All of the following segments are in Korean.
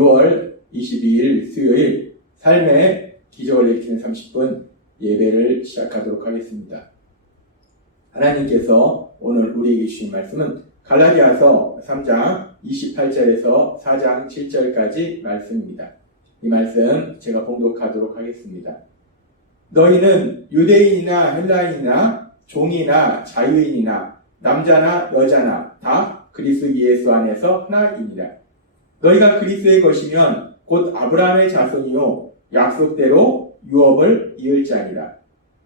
6월 22일 수요일 삶의 기적을 일으키는 30분 예배를 시작하도록 하겠습니다. 하나님께서 오늘 우리에게 주신 말씀은 갈라디아서 3장 28절에서 4장 7절까지 말씀입니다. 이 말씀 제가 봉독하도록 하겠습니다. 너희는 유대인이나 헬라인이나 종이나 자유인이나 남자나 여자나 다 그리스도 예수 안에서 하나이니라. 너희가 그리스도의 것이면 곧 아브라함의 자손이요 약속대로 유업을 이을 자니라.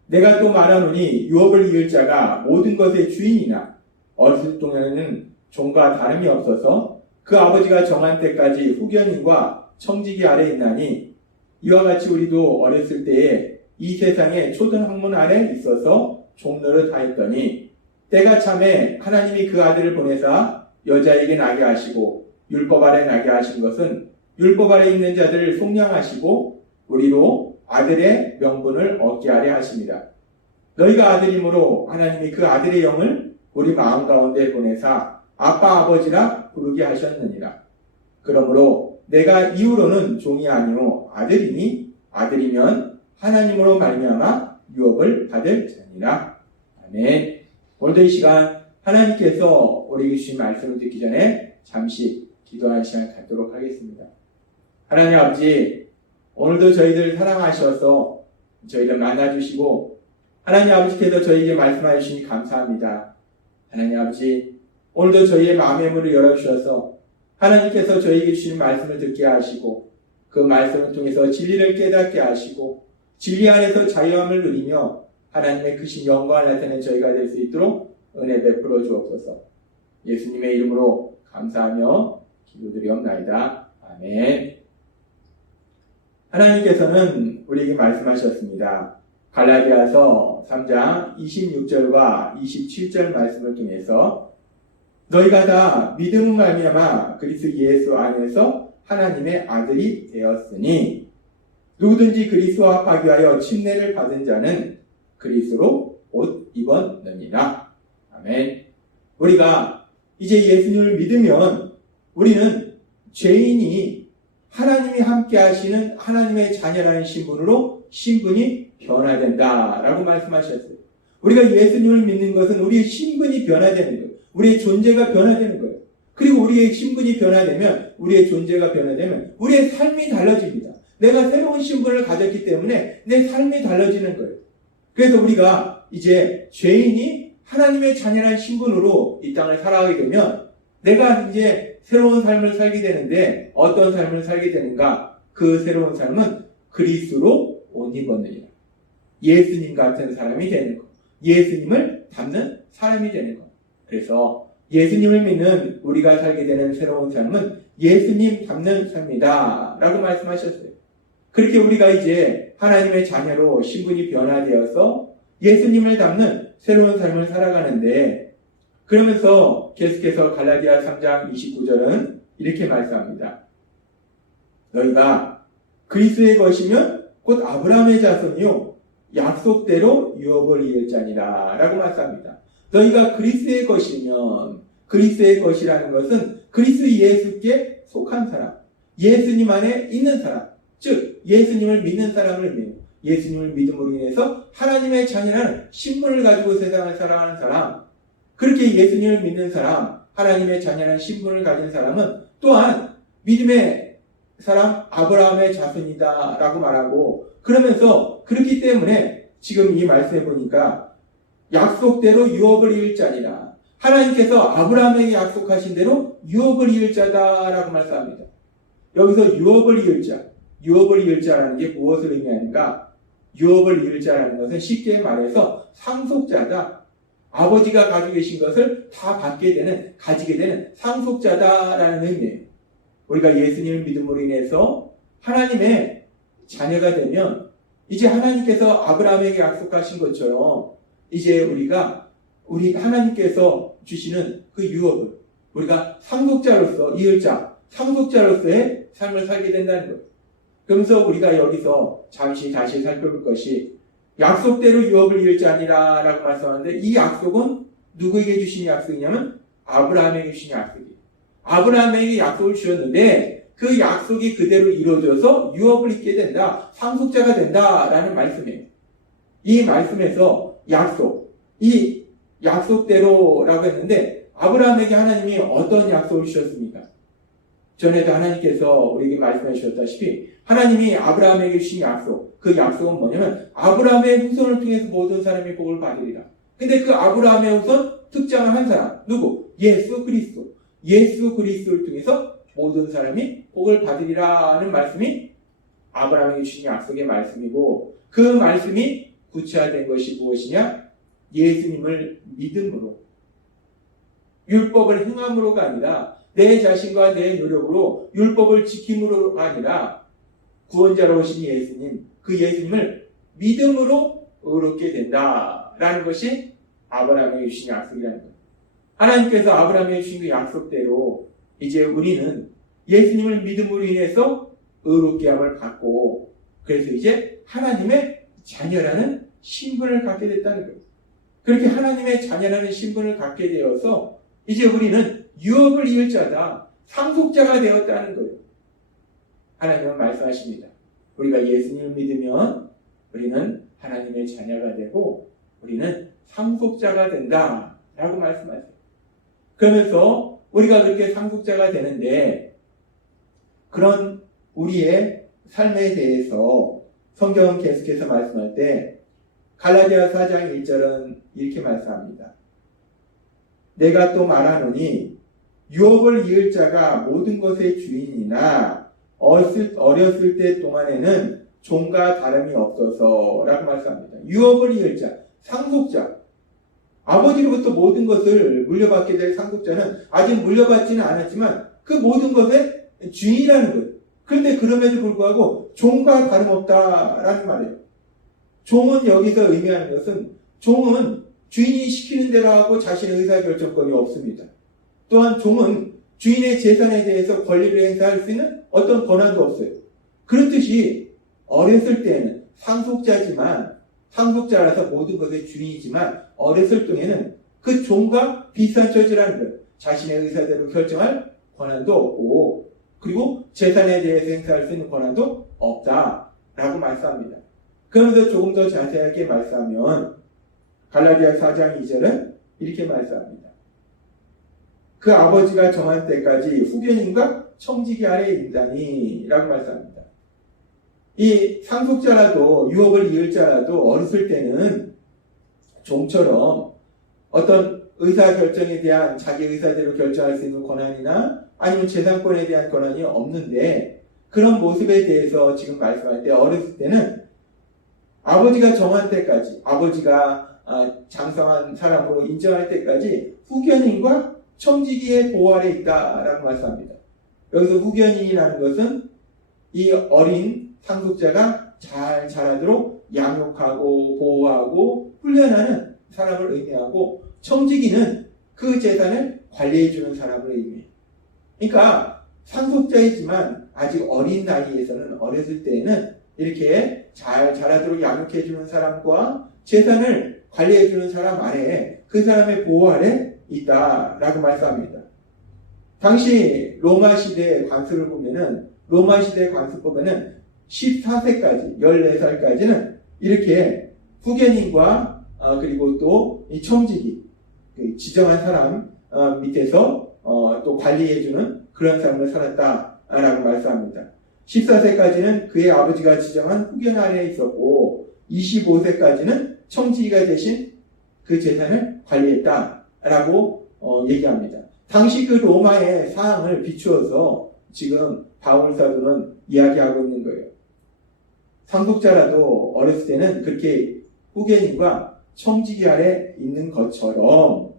내가 또 말하노니 유업을 이을 자가 모든 것의 주인이나 어렸을 동안에는 종과 다름이 없어서 그 아버지가 정한 때까지 후견인과 청지기 아래 있나니 이와 같이 우리도 어렸을 때에 이 세상의 초등 학문 아래 있어서 종노릇 하였더니 때가 참에 하나님이 그 아들을 보내사 여자에게 나게 하시고 율법 아래 나게 하신 것은 율법 아래 있는 자들을 속량하시고 우리로 아들의 명분을 얻게 하려 하십니다. 너희가 아들이므로 하나님이 그 아들의 영을 우리 마음 가운데 보내사 아빠 아버지라 부르게 하셨느니라. 그러므로 내가 이후로는 종이 아니오 아들이니 아들이면 하나님으로 말미암아 유업을 받을 자니라. 아멘. 오늘도 이 시간 하나님께서 우리에게 주신 말씀을 듣기 전에 잠시 기도하는 시간 갖도록 하겠습니다. 하나님 아버지, 오늘도 저희들 사랑하셔서 저희를 만나주시고 하나님 아버지께서 저희에게 말씀해 주시니 감사합니다. 하나님 아버지, 오늘도 저희의 마음의 문을 열어주셔서 하나님께서 저희에게 주신 말씀을 듣게 하시고 그 말씀을 통해서 진리를 깨닫게 하시고 진리 안에서 자유함을 누리며 하나님의 크신 영광을 나타내는 저희가 될 수 있도록 은혜 베풀어 주옵소서. 예수님의 이름으로 감사하며 기도드리옵나이다. 아멘. 하나님께서는 우리에게 말씀하셨습니다. 갈라디아서 3장 26절과 27절 말씀을 통해서 너희가 다 믿음을 말미암아 그리스도 예수 안에서 하나님의 아들이 되었으니 누구든지 그리스도와 합하기 위하여 침례를 받은 자는 그리스도로 옷 입었느니라. 아멘. 우리가 이제 예수님을 믿으면 우리는 죄인이 하나님이 함께 하시는 하나님의 자녀라는 신분이 변화된다라고 말씀하셨어요. 우리가 예수님을 믿는 것은 우리의 신분이 변화되는 거예요. 우리의 존재가 변화되는 거예요. 그리고 우리의 신분이 변화되면, 우리의 존재가 변화되면 우리의 삶이 달라집니다. 내가 새로운 신분을 가졌기 때문에 내 삶이 달라지는 거예요. 그래서 우리가 이제 죄인이 하나님의 자녀라는 신분으로 이 땅을 살아가게 되면 내가 이제 새로운 삶을 살게 되는데 어떤 삶을 살게 되는가? 그 새로운 삶은 그리스도로 옷 입었느니라. 예수님 같은 사람이 되는 것. 예수님을 닮는 사람이 되는 것. 그래서 예수님을 믿는 우리가 살게 되는 새로운 삶은 예수님 닮는 삶이다 라고 말씀하셨어요. 그렇게 우리가 이제 하나님의 자녀로 신분이 변화되어서 예수님을 닮는 새로운 삶을 살아가는데, 그러면서 계속해서 갈라디아 3장 29절은 이렇게 말씀합니다. 너희가 그리스도의 것이면 곧 아브라함의 자손이요 약속대로 유업을 이을 자니라 라고 말씀합니다. 너희가 그리스도의 것이면, 그리스도의 것이라는 것은 그리스도 예수께 속한 사람, 예수님 안에 있는 사람, 즉 예수님을 믿는 사람을 의미해요. 예수님을 믿음으로 인해서 하나님의 자녀라는 신분을 가지고 세상을 살아가는 사람, 그렇게 예수님을 믿는 사람, 하나님의 자녀라는 신분을 가진 사람은 또한 믿음의 사람 아브라함의 자손이다 라고 말하고, 그러면서 그렇기 때문에 지금 이 말씀해 보니까 약속대로 유업을 이을 자니라. 하나님께서 아브라함에게 약속하신 대로 유업을 이을 자다라고 말씀합니다. 여기서 유업을 이을 자, 유업을 이을 자라는 게 무엇을 의미하는가? 유업을 이을 자라는 것은 쉽게 말해서 상속자다. 아버지가 가지고 계신 것을 다 받게 되는, 가지게 되는 상속자다라는 의미예요. 우리가 예수님을 믿음으로 인해서 하나님의 자녀가 되면 이제 하나님께서 아브라함에게 약속하신 것처럼 이제 우리 하나님께서 주시는 그 유업을 우리가 상속자로서 이을 자, 상속자로서의 삶을 살게 된다는 거예요. 그러면서 우리가 여기서 잠시 다시 살펴볼 것이 약속대로 유업을 이을 자니라 라고 말씀하는데, 이 약속은 누구에게 주신 약속이냐면 아브라함에게 주신 약속이에요. 아브라함에게 약속을 주셨는데 그 약속이 그대로 이루어져서 유업을 잇게 된다. 상속자가 된다라는 말씀이에요. 이 말씀에서 이 약속대로라고 했는데 아브라함에게 하나님이 어떤 약속을 주셨습니까? 전에도 하나님께서 우리에게 말씀해 주셨다시피 하나님이 아브라함에게 주신 약속, 그 약속은 뭐냐면 아브라함의 후손을 통해서 모든 사람이 복을 받으리라. 근데 그 아브라함의 후손 특정한 한 사람, 누구? 예수 그리스도. 예수 그리스도를 통해서 모든 사람이 복을 받으리라는 말씀이 아브라함에게 주신 약속의 말씀이고, 그 말씀이 구체화된 것이 무엇이냐? 예수님을 믿음으로, 율법을 행함으로가 아니라 내 자신과 내 노력으로 율법을 지킴으로가 아니라 구원자로 오신 예수님, 그 예수님을 믿음으로 의롭게 된다라는 것이 아브라함에게 주신 약속이라는 거예요. 하나님께서 아브라함에게 주신 그 약속대로 이제 우리는 예수님을 믿음으로 인해서 의롭게 함을 받고, 그래서 이제 하나님의 자녀라는 신분을 갖게 됐다는 거예요. 그렇게 하나님의 자녀라는 신분을 갖게 되어서 이제 우리는 유업을 이을 자다, 상속자가 되었다는 거예요. 하나님은 말씀하십니다. 우리가 예수님을 믿으면 우리는 하나님의 자녀가 되고 우리는 상속자가 된다 라고 말씀하세요. 그러면서 우리가 그렇게 상속자가 되는데, 그런 우리의 삶에 대해서 성경은 계속해서 말씀할 때 갈라디아 4장 1절은 이렇게 말씀합니다. 내가 또 말하노니 유업을 이을 자가 모든 것의 주인이나 어렸을 때 동안에는 종과 다름이 없어서 라고 말씀합니다. 유업을 이을 자, 상속자, 아버지로부터 모든 것을 물려받게 될 상속자는 아직 물려받지는 않았지만 그 모든 것의 주인이라는 거예요. 그런데 그럼에도 불구하고 종과 다름없다라는 말이에요. 종은 여기서 의미하는 것은, 종은 주인이 시키는 대로 하고 자신의 의사결정권이 없습니다. 또한 종은 주인의 재산에 대해서 권리를 행사할 수 있는 어떤 권한도 없어요. 그렇듯이 어렸을 때는 상속자라서 모든 것의 주인이지만 어렸을 때에는 그 종과 비슷한 처지라는 거예요. 자신의 의사대로 결정할 권한도 없고, 그리고 재산에 대해서 행사할 수 있는 권한도 없다라고 말씀합니다. 그러면서 조금 더 자세하게 말씀하면 갈라디아 4장 2절은 이렇게 말씀합니다. 그 아버지가 정한 때까지 후견인과 청지기 아래에 있다니 라고 말씀합니다. 이 상속자라도 유업을 이을 자라도 어렸을 때는 종처럼 어떤 의사결정에 대한 자기 의사대로 결정할 수 있는 권한이나 아니면 재산권에 대한 권한이 없는데, 그런 모습에 대해서 지금 말씀할 때 어렸을 때는 아버지가 정한 때까지, 아버지가 장성한 사람으로 인정할 때까지 후견인과 청지기의 보호 아래 있다라고 말씀합니다. 여기서 후견인이라는 것은 이 어린 상속자가 잘 자라도록 양육하고 보호하고 훈련하는 사람을 의미하고, 청지기는 그 재산을 관리해주는 사람을 의미해요. 그러니까 상속자이지만 아직 어린 나이에서는, 어렸을 때에는 이렇게 잘 자라도록 양육해주는 사람과 재산을 관리해주는 사람 아래에, 그 사람의 보호 아래 있다라고 말씀합니다. 당시 로마 시대의 관습을 보면은, 14세까지, 14살까지는 이렇게 후견인과 그리고 또 이 청지기, 지정한 사람 밑에서 또 관리해주는 그런 삶을 살았다라고 말씀합니다. 14세까지는 그의 아버지가 지정한 후견 아래에 있었고, 25세까지는 청지기가 대신 그 재산을 관리했다라고 얘기합니다. 당시 그 로마의 사항을 비추어서 지금 바울 사도는 이야기하고 있는 거예요. 상속자라도 어렸을 때는 그렇게 후견인과 청지기 아래 있는 것처럼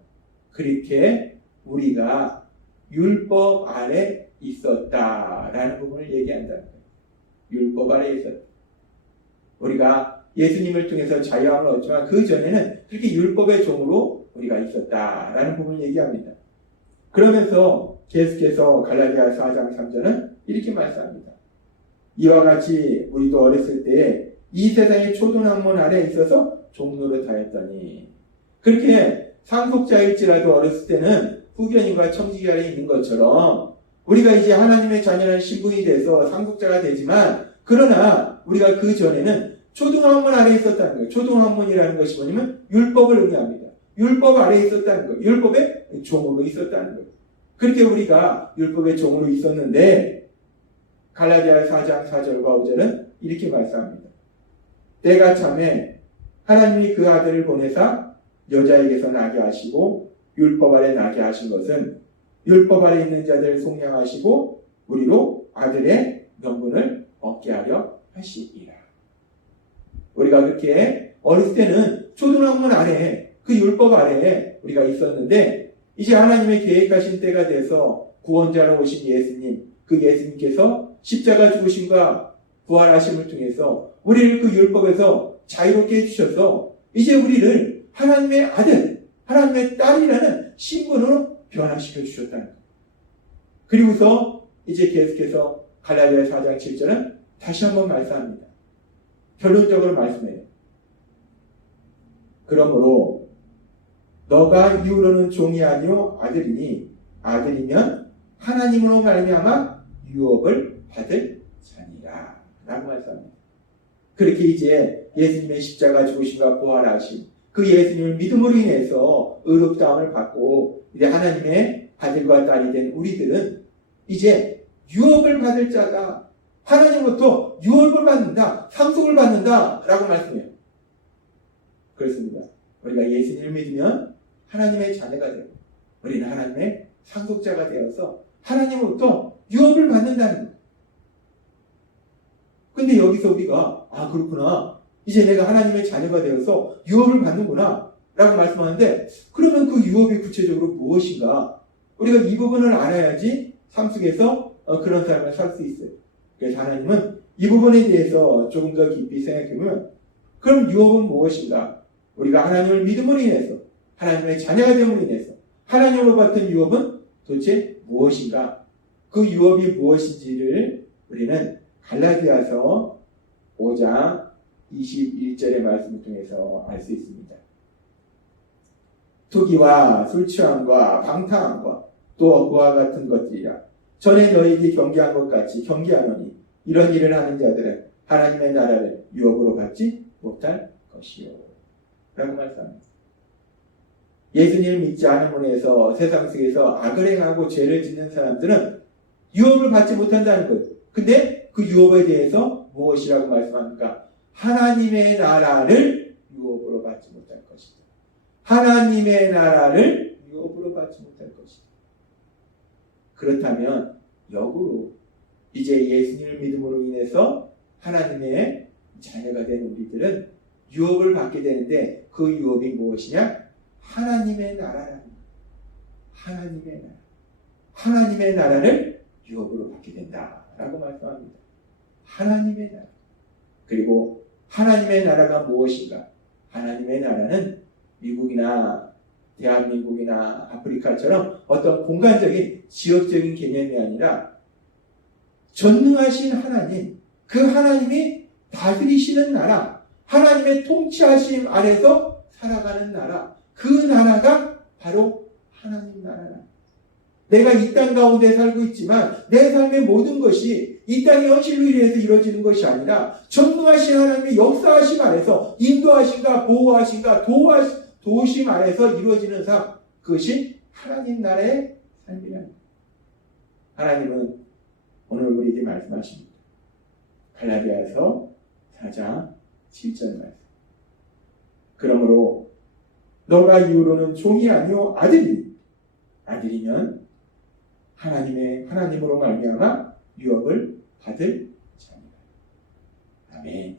그렇게 우리가 율법 아래 있었다라는 부분을 얘기한다는 거예요. 율법 아래 있었다. 우리가 예수님을 통해서 자유함을 얻지만 그 전에는 그렇게 율법의 종으로 우리가 있었다라는 부분을 얘기합니다. 그러면서 계속해서 갈라디아 4장 3절은 이렇게 말씀합니다. 이와 같이 우리도 어렸을 때 이 세상의 초등학문 아래 있어서 종노릇하였더니, 그렇게 상속자일지라도 어렸을 때는 후견인과 청지기 아래 있는 것처럼 우리가 이제 하나님의 자녀라는 신분이 돼서 상속자가 되지만, 그러나 우리가 그 전에는 초등학문 아래에 있었다는 거예요. 초등학문이라는 것이 뭐냐면 율법을 의미합니다. 율법 아래에 있었다는 거예요. 율법의 종으로 있었다는 거예요. 그렇게 우리가 율법의 종으로 있었는데, 갈라디아 4장 4절과 5절은 이렇게 말씀합니다. 때가 참에 하나님이 그 아들을 보내사 여자에게서 나게 하시고 율법 아래 나게 하신 것은 율법 아래 있는 자들을 속량하시고 우리로 아들의 명분을 얻게 하려 하시리라. 우리가 그렇게 어렸을 때는 초등학문 아래, 그 율법 아래에 우리가 있었는데, 이제 하나님의 계획하신 때가 돼서 구원자로 오신 예수님, 그 예수님께서 십자가 죽으심과 부활하심을 통해서 우리를 그 율법에서 자유롭게 해주셔서 이제 우리를 하나님의 아들, 하나님의 딸이라는 신분으로 변화시켜 주셨다는 거예요. 그리고서 이제 계속해서 갈라디아 4장 7절은 다시 한번 말씀합니다. 결론적으로 말씀해요. 그러므로 너가 이후로는 종이 아니요 아들이니 아들이면 하나님으로 말미암아 유업을 받을 자니라 라고 말씀합니다. 그렇게 이제 예수님의 십자가 죽으심과 부활하심, 그 예수님을 믿음으로 인해서 의롭다함을 받고 이제 하나님의 아들과 딸이 된 우리들은 이제 유업을 받을 자가, 하나님으로부터 유업을 받는다, 상속을 받는다 라고 말씀해요. 그렇습니다. 우리가 예수님을 믿으면 하나님의 자녀가 되고 우리는 하나님의 상속자가 되어서 하나님으로부터 유업을 받는다는 거예요. 근데 여기서 우리가 그렇구나, 이제 내가 하나님의 자녀가 되어서 유업을 받는구나 라고 말씀하는데, 그러면 그 유업이 구체적으로 무엇인가? 우리가 이 부분을 알아야지 삶 속에서 그런 삶을 살 수 있어요. 그래서 하나님은 이 부분에 대해서 조금 더 깊이 생각해보면, 그럼 유업은 무엇인가? 우리가 하나님을 믿음으로 인해서, 하나님의 자녀가 됨으로 인해서 하나님으로 받은 유업은 도대체 무엇인가? 그 유업이 무엇인지를 우리는 갈라디아서 5장 21절의 말씀을 통해서 알 수 있습니다. 투기와 술 취함과 방탕함과 또 그와 같은 것들이라 전에 너희에게 경계한 것 같이 경계하노니 이런 일을 하는 자들은 하나님의 나라를 유업으로 받지 못할 것이요 라고 말씀합니다. 예수님을 믿지 않음으로 해서 세상 속에서 악을 행하고 죄를 짓는 사람들은 유업을 받지 못한다는 거예요. 근데 그 유업에 대해서 무엇이라고 말씀합니까? 하나님의 나라를 유업으로 받지 못할 것이다. 하나님의 나라를 유업으로 받지 못할 것이다. 그렇다면 역으로 이제 예수님을 믿음으로 인해서 하나님의 자녀가 된 우리들은 유업을 받게 되는데, 그 유업이 무엇이냐? 하나님의 나라라는 거예요. 하나님의 나라. 하나님의 나라를 유업으로 받게 된다라고 말씀합니다. 하나님의 나라. 그리고 하나님의 나라가 무엇인가? 하나님의 나라는 미국이나 대한민국이나 아프리카처럼 어떤 공간적인 지역적인 개념이 아니라 전능하신 하나님, 그 하나님이 다스리시는 나라, 하나님의 통치하심 아래서 살아가는 나라, 그 나라가 바로 하나님 나라라. 내가 이 땅 가운데 살고 있지만 내 삶의 모든 것이 이 땅의 현실로 인해서 이루어지는 것이 아니라 전능하신 하나님의 역사하심 아래서, 인도하심과 보호하심과 도우심 아래서 이루어지는 삶, 그것이 하나님 나라의 삶이라는 거예요. 하나님은 오늘 우리에게 말씀하십니다. 갈라디아서 4장 7절 말씀. 그러므로 너가 이후로는 종이 아니요 아들이니 아들이면 하나님으로 말미암아 유업을 받을 자입니다. 아멘.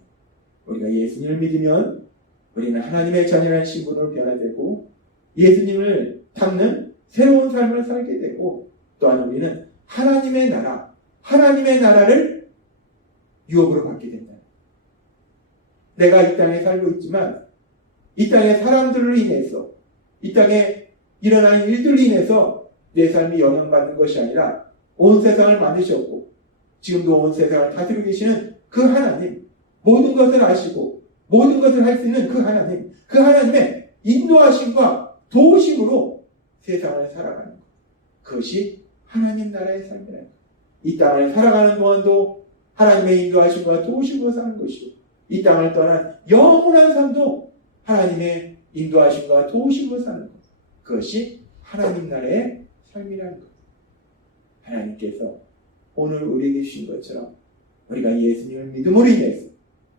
우리가 예수님을 믿으면 우리는 하나님의 자녀라는 신분으로 변화되고 예수님을 닮는 새로운 삶을 살게 되고, 또한 우리는 하나님의 나라를 유업으로 받게 된다. 내가 이 땅에 살고 있지만 이 땅의 사람들로 인해서, 이 땅에 일어나는 일들로 인해서 내 삶이 영향받는 것이 아니라 온 세상을 만드셨고 지금도 온 세상을 다스리고 계시는 그 하나님, 모든 것을 아시고 모든 것을 할 수 있는 그 하나님, 그 하나님의 인도하심과 도우심으로 세상을 살아가는 것, 그것이 하나님 나라의 삶이라는 거예요. 이 땅을 살아가는 동안도 하나님의 인도하심과 도우심으로 사는 것이고, 이 땅을 떠난 영원한 삶도 하나님의 인도하심과 도우심으로 사는 것. 그것이 하나님 나라의 삶이라는 것. 하나님께서 오늘 우리에게 주신 것처럼 우리가 예수님을 믿음으로 인해서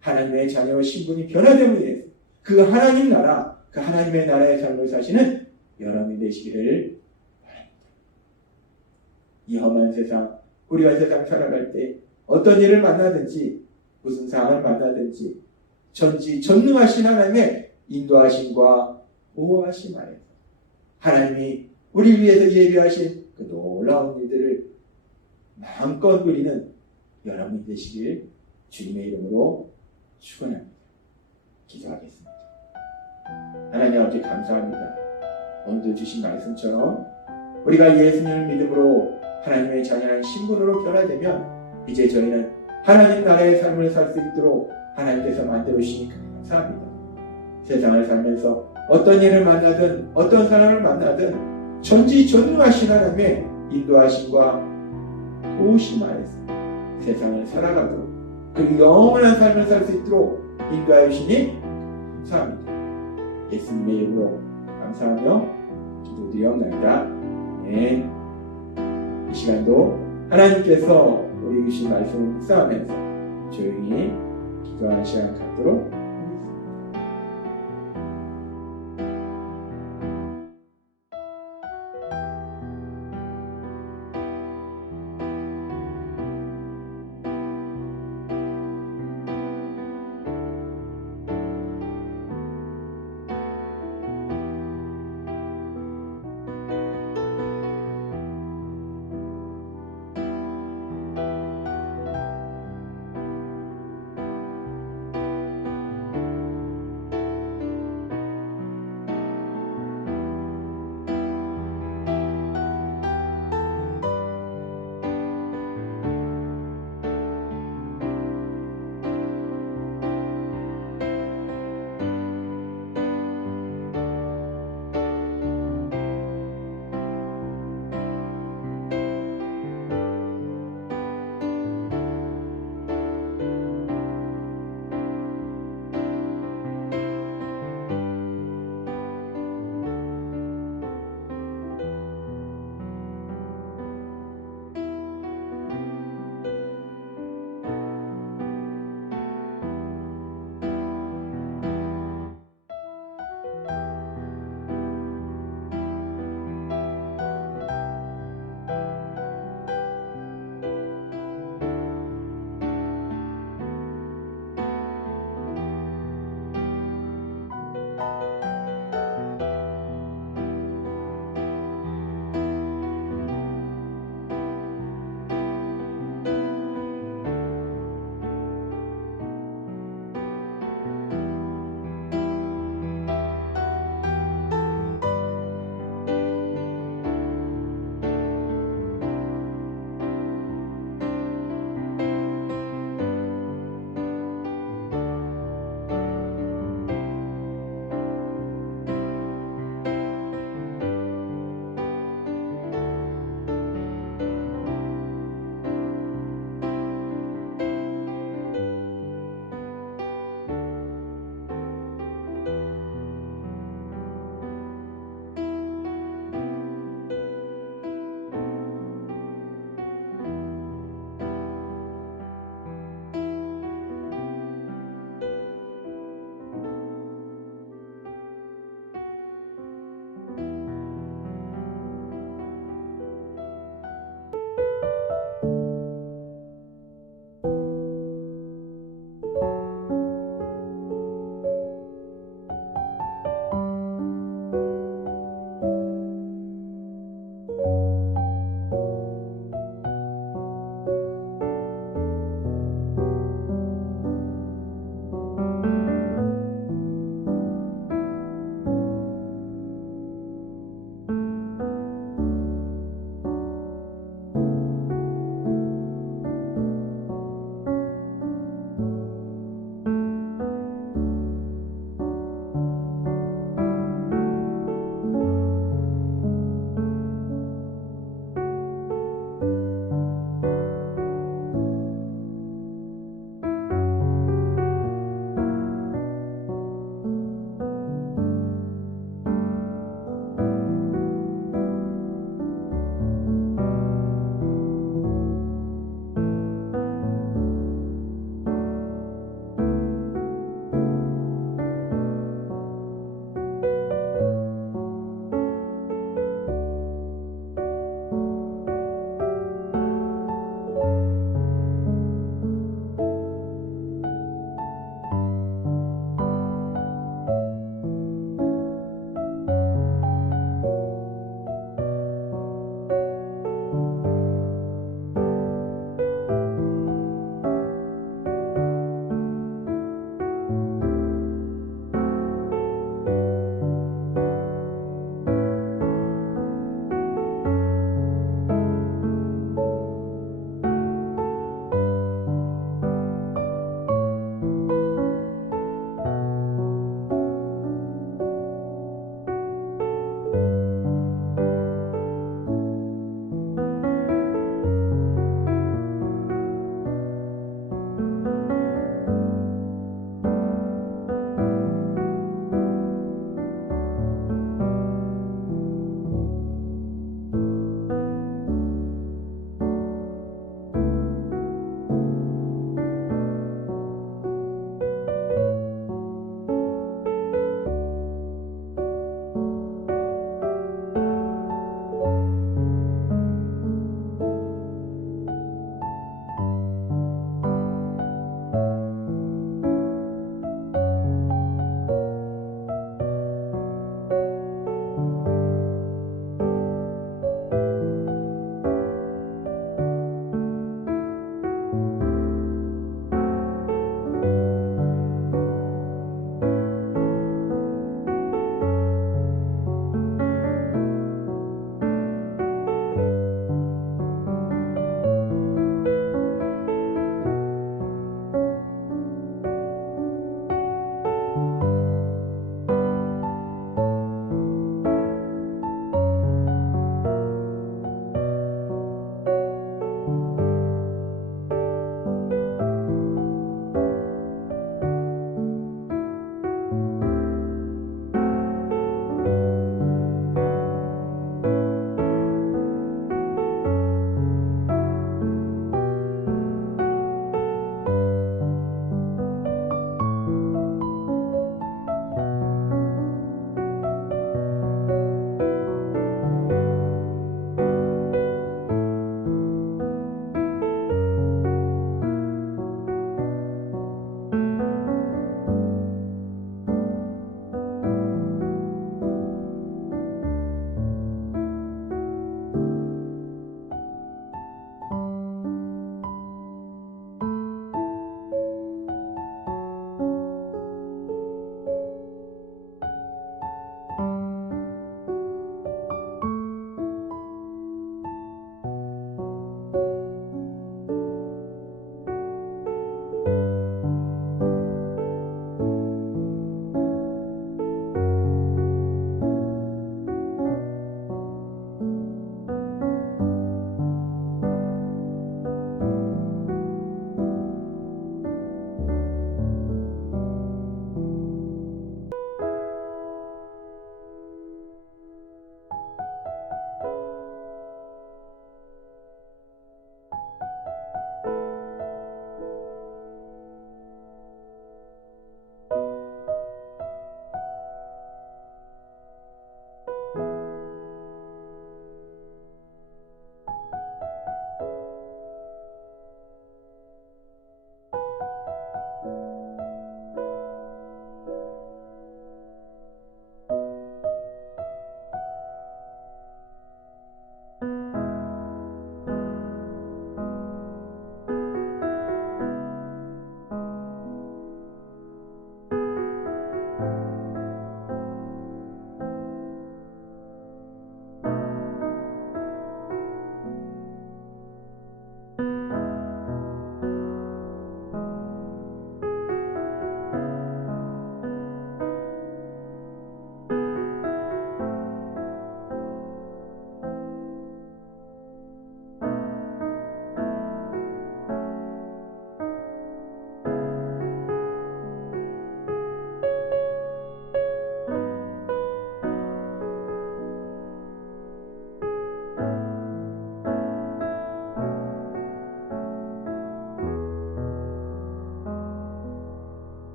하나님의 자녀의 신분이 변화됨으로 인해서 그 하나님 나라, 그 하나님의 나라의 삶을 사시는 여러분이 되시기를 바랍니다. 이 험한 세상, 우리가 세상 살아갈 때 어떤 일을 만나든지 무슨 상황을 만나든지 전능하신 하나님의 인도하심과 보호하심 안에서 하나님이 우리를 위해서 예비하신 그 놀라운 일들을 마음껏 누리는 여러분이 되시길 주님의 이름으로 축원합니다. 기도하겠습니다. 하나님 아버지 감사합니다. 오늘도 주신 말씀처럼 우리가 예수님을 믿음으로 하나님의 자녀라는 신분으로 변화되면 이제 저희는 하나님 나라의 삶을 살 수 있도록 하나님께서 만들어 주시니까 감사합니다. 세상을 살면서 어떤 일을 만나든 어떤 사람을 만나든 전지전능하신 하나님의 인도하심과 도우심 안에서 세상을 살아가도록 그 영원한 삶을 살 수 있도록 인도하여 주시니 감사합니다. 예수님의 이름으로 감사하며 기도드리옵나이다. 아멘. 이 시간도 하나님께서 우리 주신 말씀을 묵상하면서 조용히 기도하는 시간 갖도록